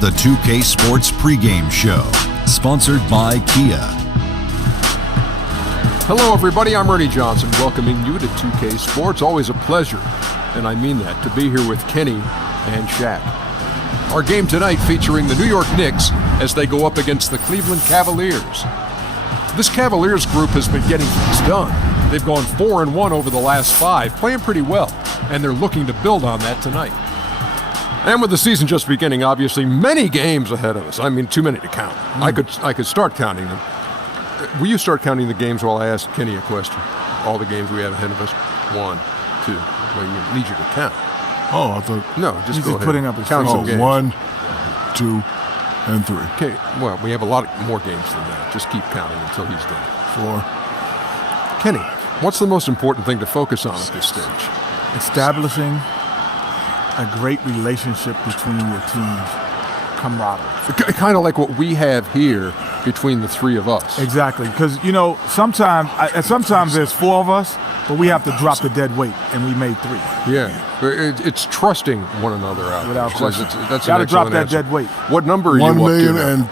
It's the 2K Sports pregame show, sponsored by Kia. Hello, everybody. I'm Ernie Johnson, welcoming you to 2K Sports. Always a pleasure, and I mean that, to be here with Kenny and Shaq. Our game tonight featuring the New York Knicks as they go up against the Cleveland Cavaliers. This Cavaliers group has been getting things done. They've gone 4-1 over the last 5, playing pretty well, and they're looking to build on that tonight. And with the season just beginning, obviously, many games ahead of us. I mean, too many to count. I could start counting them. Will you start counting the games while I ask Kenny a question? All the games we have ahead of us? 1, 2. Well, you need you to count. Oh, I thought. No, just go ahead. Putting up his count some games. 1, 2, and 3. Okay. Well, we have a lot more games than that. Just keep counting until he's done. 4. Kenny, what's the most important thing to focus on at this stage? Establishing a great relationship between your teams, camaraderie. Kind of like what we have here between the three of us. Exactly, because, you know, sometimes there's 4 of us, but we have to drop the dead weight, and we made 3. Yeah, it's trusting one another out. Without question. That's got to an excellent drop that answer. dead weight. What number are you up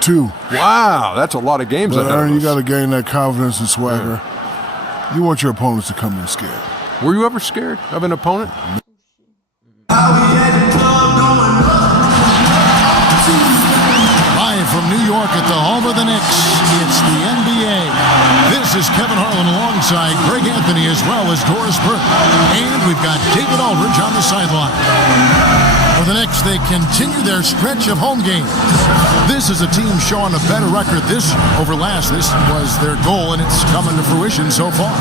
to? 1,000,002. Wow, that's a lot of games But ahead Aaron, of us. you got to gain that confidence and swagger. You want your opponents to come in scared. Were you ever scared of an opponent? Live from New York at the home of the Knicks, it's the NBA. This is Kevin Harlan alongside Greg Anthony as well as Doris Burke. And we've got David Aldridge on the sideline. For the Knicks, they continue their stretch of home games. This is a team showing a better record this over last. This was their goal, and it's coming to fruition so far.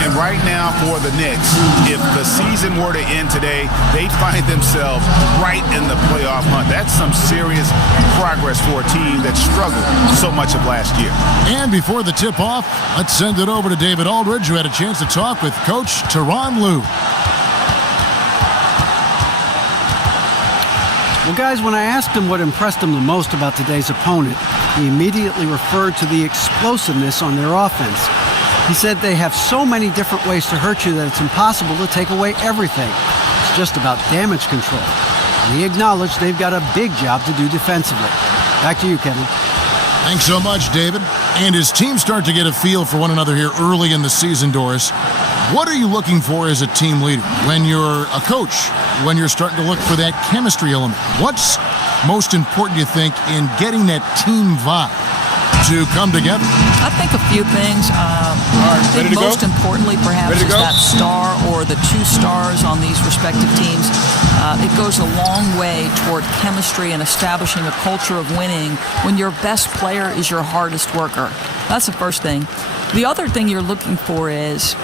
And right now for the Knicks, if the season were to end today, they'd find themselves right in the playoff hunt. That's some serious progress for a team that struggled so much of last year. And before the tip-off, let's send it over to David Aldridge, who had a chance to talk with Coach Tyronn Lue. Well, guys, when I asked him what impressed him the most about today's opponent, he immediately referred to the explosiveness on their offense. He said they have so many different ways to hurt you that it's impossible to take away everything. It's just about damage control. And he acknowledged they've got a big job to do defensively. Back to you, Kevin. Thanks so much, David. And as teams start to get a feel for one another here early in the season, Doris, what are you looking for as a team leader when you're a coach, when you're starting to look for that chemistry element? What's most important, you think, in getting that team vibe to come together? I think a few things. I think most importantly, perhaps, is that star or the 2 stars on these respective teams. It goes a long way toward chemistry and establishing a culture of winning when your best player is your hardest worker. That's the first thing. The other thing you're looking for is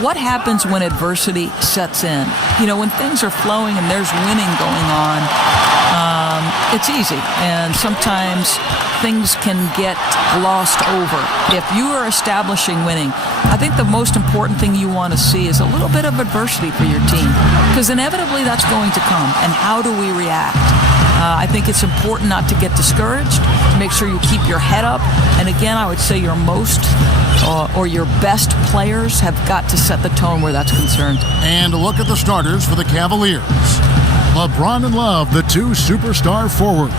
what happens when adversity sets in. You know, when things are flowing and there's winning going on, it's easy. And sometimes things can get glossed over. If you are establishing winning, I think the most important thing you want to see is a little bit of adversity for your team, because inevitably that's going to come. And how do we react? I think it's important not to get discouraged, to make sure you keep your head up. And again, I would say your most or your best players have got to set the tone where that's concerned. And a look at the starters for the Cavaliers. LeBron and Love, the 2 superstar forwards.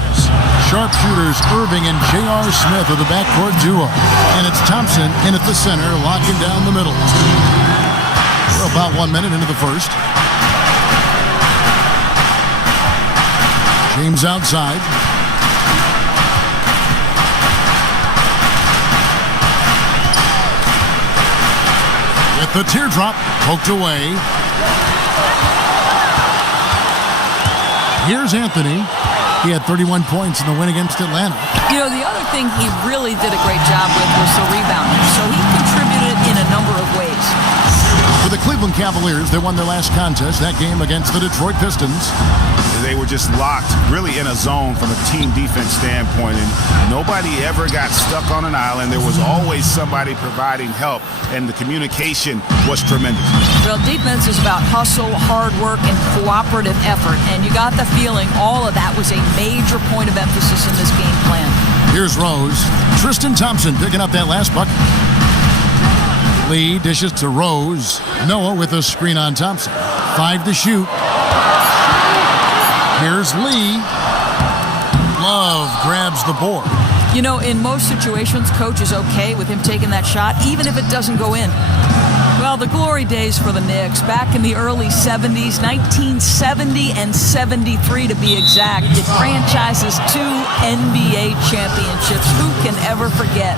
Sharpshooters Irving and J.R. Smith are the backcourt duo. And it's Thompson in at the center, locking down the middle. We're about 1 minute into the first. James outside. With the teardrop poked away. Here's Anthony. He had 31 points in the win against Atlanta. You know, the other thing he really did a great job with was the rebounding. So he contributed in a number of ways. For the Cleveland Cavaliers, they won their last contest, that game against the Detroit Pistons. They were just locked really in a zone from a team defense standpoint, and nobody ever got stuck on an island. There was always somebody providing help, and the communication was tremendous. Well, defense is about hustle, hard work, and cooperative effort, and you got the feeling all of that was a major point of emphasis in this game plan. Here's Rose. Tristan Thompson picking up that last bucket. Lee dishes to Rose. Noah with a screen on Thompson. 5 to shoot. Here's Lee. Love Love grabs the board. You know, in most situations, coach is okay with him taking that shot, even if it doesn't go in. Well, the glory days for the Knicks, back in the early 70s, 1970 and 73 to be exact, it franchises 2 NBA championships. Who can ever forget?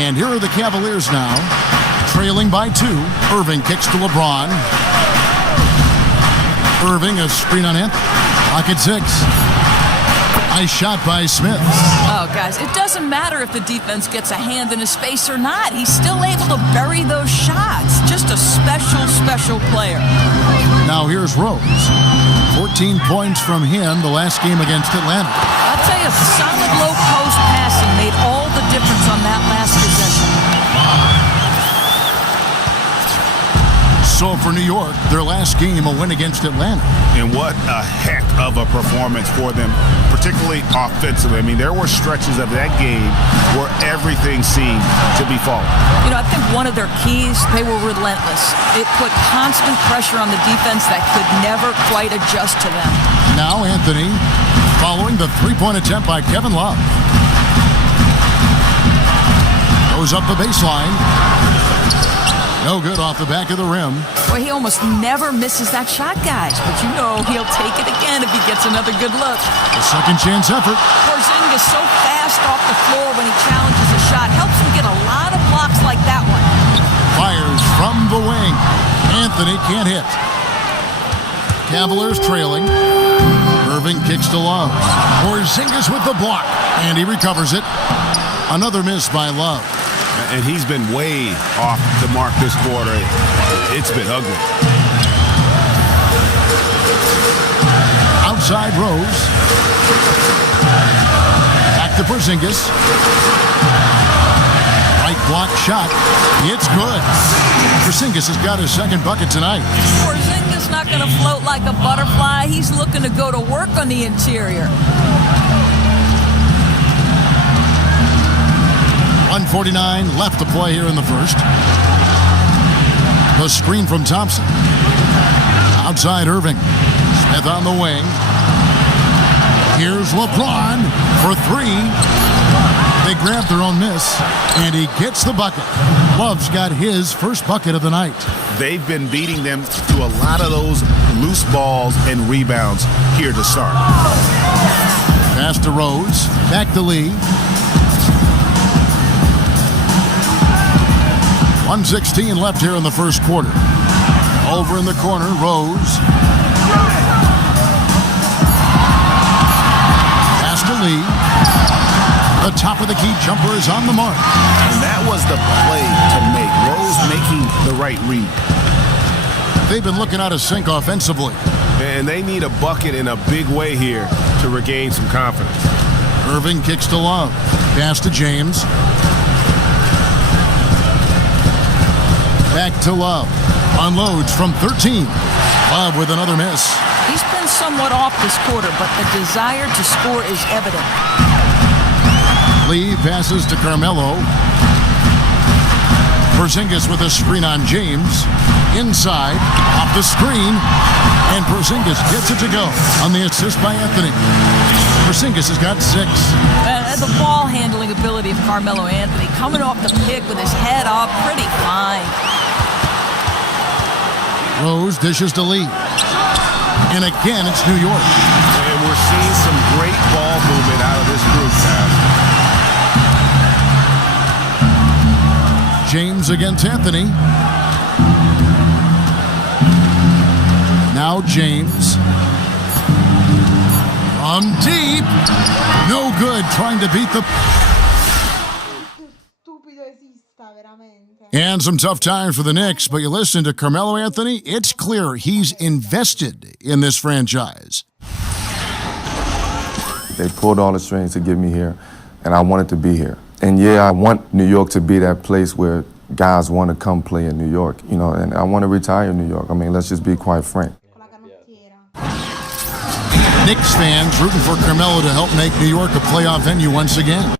And here are the Cavaliers now, trailing by 2. Irving kicks to LeBron. Irving, a screen on him. Pocket 6. Nice shot by Smith. Oh, guys, it doesn't matter if the defense gets a hand in his face or not. He's still able to bury those shots. Just a special, special player. Now here's Rose. 14 points from him the last game against Atlanta. I'll tell you, solid low post passing made all the difference on that last possession. So for New York, their last game a win against Atlanta. And what a heck of a performance for them, particularly offensively. I mean, there were stretches of that game where everything seemed to be falling. You know, I think one of their keys, they were relentless. It put constant pressure on the defense that could never quite adjust to them. Now Anthony, following the three-point attempt by Kevin Love. Goes up the baseline. No good off the back of the rim. Well, he almost never misses that shot, guys. But you know he'll take it again if he gets another good look. A second chance effort. Porzingis so fast off the floor when he challenges a shot. Helps him get a lot of blocks like that one. Fires from the wing. Anthony can't hit. Cavaliers trailing. Irving kicks to Love. Porzingis with the block. And he recovers it. Another miss by Love. And he's been way off the mark this quarter. It's been ugly. Outside Rose. Back to Porzingis. Right block shot. It's good. Porzingis has got his second bucket tonight. Porzingis not going to float like a butterfly. He's looking to go to work on the interior. 1:49 left to play here in the first. The screen from Thompson. Outside Irving. Smith on the wing. Here's LeBron for 3. They grab their own miss, and he gets the bucket. Love's got his first bucket of the night. They've been beating them to a lot of those loose balls and rebounds here to start. Pass to Rose. Back to Lee. 1:16 left here in the first quarter. Over in the corner, Rose. Pass to Lee. The top of the key jumper is on the mark. And that was the play to make. Rose making the right read. They've been looking out of sync offensively. And they need a bucket in a big way here to regain some confidence. Irving kicks to Love. Pass to James. Back to Love. Unloads from 13. Love with another miss. He's been somewhat off this quarter, but the desire to score is evident. Lee passes to Carmelo. Porzingis with a screen on James. Inside, off the screen, and Porzingis gets it to go on the assist by Anthony. Porzingis has got 6. The ball handling ability of Carmelo Anthony coming off the pick with his head up, pretty fine. Rose dishes to Lee. And again, it's New York. And we're seeing some great ball movement out of this group now. James against Anthony. Now James. From deep. No good, trying to beat the... And some tough times for the Knicks, but you listen to Carmelo Anthony, it's clear he's invested in this franchise. They pulled all the strings to get me here, and I wanted to be here. And yeah, I want New York to be that place where guys want to come play in New York, you know, and I want to retire in New York. I mean, let's just be quite frank. Knicks fans rooting for Carmelo to help make New York a playoff venue once again.